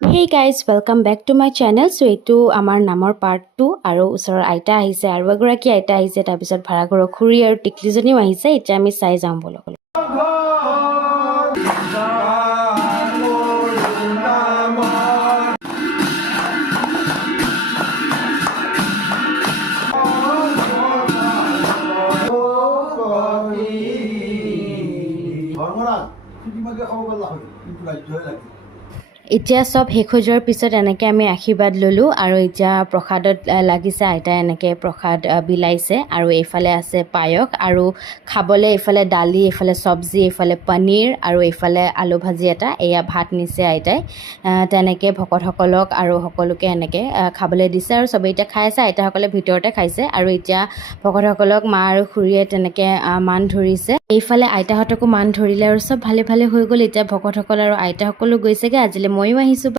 Hey guys, welcome back to my channel. So এইটো আমাৰ নামৰ পাৰ্ট 2 আৰু ওচৰৰ আইতা আহিছে আৰু এগৰাকী আইতা আহিছে তাৰ পিছত ভাড়াঘৰৰ খুৰী আৰু টিকলিজনীও আহিছে এতিয়া আমি চাই যাওঁ বলক এতিয়া সব শেষ হৈ যোৱাৰ পিছত এনেকৈ আমি আশীৰ্বাদ ল'লোঁ আৰু এতিয়া প্ৰসাদত লাগিছে আইতাই এনেকৈ প্ৰসাদ বিলাইছে আৰু এইফালে আছে পায়স আৰু খাবলৈ এইফালে দালি এইফালে চব্জি এইফালে পনীৰ আৰু এইফালে আলু ভাজি এটা এয়া ভাত নিছে আইতাই তেনেকৈ ভকতসকলক আৰু সকলোকে এনেকৈ খাবলৈ দিছে আৰু চবেই এতিয়া খাই আছে আইতাসকলে ভিতৰতে খাইছে আৰু এতিয়া ভকতসকলক মা আৰু খুৰীয়ে তেনেকৈ মান ধৰিছে এইফালে আইতাহঁতকো মান ধৰিলে আৰু চব ভালে ভালে হৈ গ'ল এতিয়া ভকতসকল আৰু আইতাসকলো গৈছেগৈ আজিলৈ ময়ো আহিছোঁ